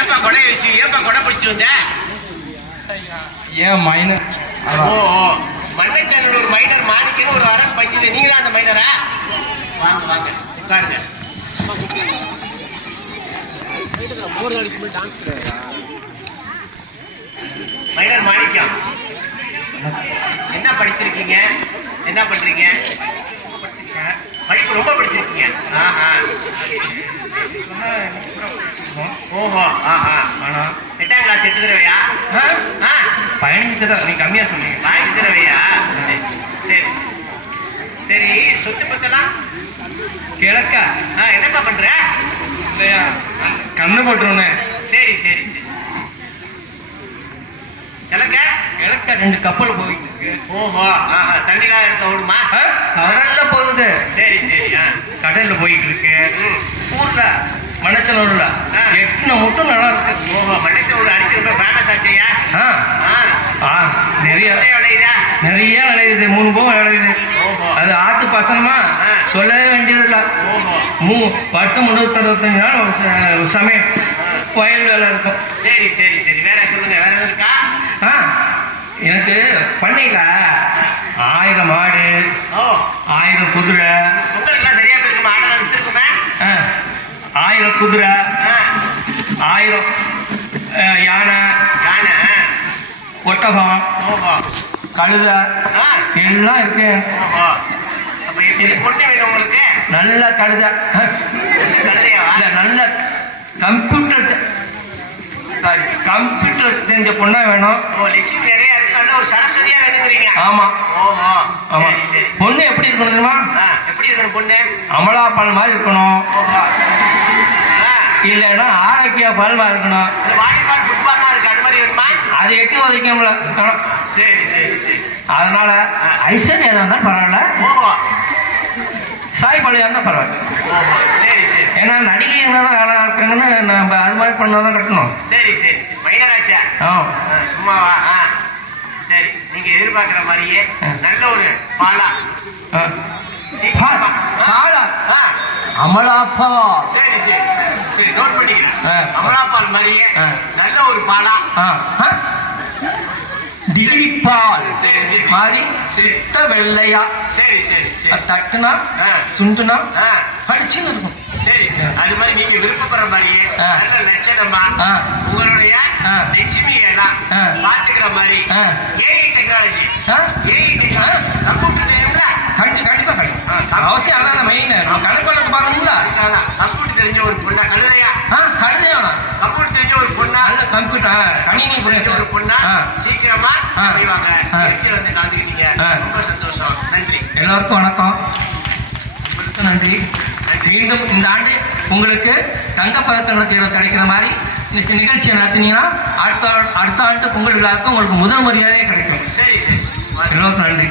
ஏப்பா கொடை வச்சு ஏப்பா கொடை பிடிச்சு வந்த? ஏன் மைனர்? ஓ மண்ணைச்சேரியில் ஒரு மைனர் மாணிக்கன்னு ஒரு வரன் பஞ்சுது. நீங்க தான் அந்த மைனரா? வாங்க வாங்க உட்காருங்க. மைனர் மாணிக்கம், என்ன படிச்சிருக்கீங்க? என்ன பண்றீங்க? படிப்பு ரொம்ப படிச்சிருக்கீங்க. ஓஹோ ஆஹா. எட்டாம் கிளாஸ் எட்டு தடவையா? 15 தடவை. நீ கம்மியா சொன்னீங்க. 15 தடவையா? சரி சரி. சொத்து பத்தலாம் கிழக்கா? என்னப்பா பண்ற? இல்லையா, கண்ணு போட்டுருவனே. சரி சரி சரி. கிழக்க கிழக்க 2 கப்பல் போயிட்டு இருக்கு. ஓஹோ தண்ணிலாம் எடுத்து ஓடுமா? கடல்ல போகுது. சரி சரி. கடல்ல போயிட்டு இருக்கு. ஊர்ல மணச்சலூர்ல எட்டுன மட்டும் நல்லா இருக்கு. ஓஹோ மணச்சலூர் அடிச்சிருக்க ஃபேமஸ் ஆச்சையா? நிறைய விளையுதா? நிறைய விளையுது. 3 போகம் விளையுது. அது ஆத்து பசங்கமா சொல்லவே வேண்டியது இல்லை. வருஷம் 365 நாள் ஒரு சமயம் கோயில் வேலை இருக்கும். சரி சரி சரி. வேற சொல்லுங்க. வேற எதுவும் இருக்கா? எனக்கு பண்ணையில 1000 மாடு, 1000 குதிரை. உங்களுக்குலாம் சரியா போயிருக்குமா? ஆடெல்லாம் வித்துருக்குமே. 1000 குதிரை, 1000 யானை, ஒட்டகம், கழுதை எல்லாம் இருக்கு. உங்களுக்கு நல்ல கழுதை, நல்ல கம்ப்யூட்டர் தெரிஞ்ச பொண்ணா வேணும். ஒரு சரஸ்வதியா வேணுங்கிறீங்க? ஆமா ஆமா. பொண்ணு எப்படி இருக்கணும் தெரியுமா? எப்படி இருக்கணும் பொண்ணு? அமலா பால் மாதிரி இருக்கணும். இல்லைன்னா ஆரோக்கிய பால் மாதிரி இருக்கணும். வாலிபால் ஃபுட்பால்லாம் இருக்கு, அது மாதிரி இருக்குமா? அது 8 வரைக்கும்ல. சரி சரி சரி. அதனால ஐஸ்வர்யா தான் பரவாயில்ல, சாய் பள்ளியா இருந்தா பரவாயில்ல. சரி சரி. ஏன்னா நடிகை தான் வேலை இருக்கிறாங்கன்னு நம்ம அது மாதிரி பண்ணதான் கட்டணும். சரி சரி. மைனராச்சா? சும்மாவா? சரி. நீங்க எதிர்பார்க்கிற மாதிரியே நல்ல ஒரு பாலா பாலா அமலாப்பா. சரி சரி சரி. நோட் பண்ணிக்கிறேன். அமலாப்பால் மாதிரியே நல்ல ஒரு பாலா டிகிரி பால் மாதிரி சித்த வெள்ளையா. சரி சரி. தட்டுனா சுண்டுனா படிச்சுன்னு இருக்கும். சரி. அது மாதிரி நீங்க விருப்பப்படுற மாதிரியே நல்ல லட்சணமா உங்களுடைய லட்சுமியெல்லாம் பாத்துக்கிற மாதிரி ஏஐ டெக்னாலஜி. கம்ப்யூட்டர் தெரியுங்களா? கண்டிப்பா அவசியம். அதான் மெயின். கணக்கு வழக்கு பார்க்கணுங்களா? கம்ப்யூட்டர் தெரிஞ்ச ஒரு பொண்ணா? கழுதையா? கழுதையானா? கம்ப்யூட்டர் தெரிஞ்ச ஒரு பொண்ணா? நல்ல கம்ப்யூட்டர் கணினி புரிஞ்ச ஒரு பொண்ணா சீக்கிரமா செய்வாங்க. வந்து கலந்துக்கிட்டீங்க, ரொம்ப சந்தோஷம். நன்றி. எல்லாருக்கும் வணக்கம். உங்களுக்கு நன்றி. மீண்டும் இந்த ஆண்டு உங்களுக்கு தங்கப்பதக்கங்கள் கிடைக்கிற மாதிரி நிகழ்ச்சியை நடத்தினீங்கன்னா அடுத்த ஆண்டு பொங்கல் விழாவுக்கு உங்களுக்கு முதல் மரியாதையே கிடைக்கும். சரி சரி. எல்லோருக்கும் நன்றி.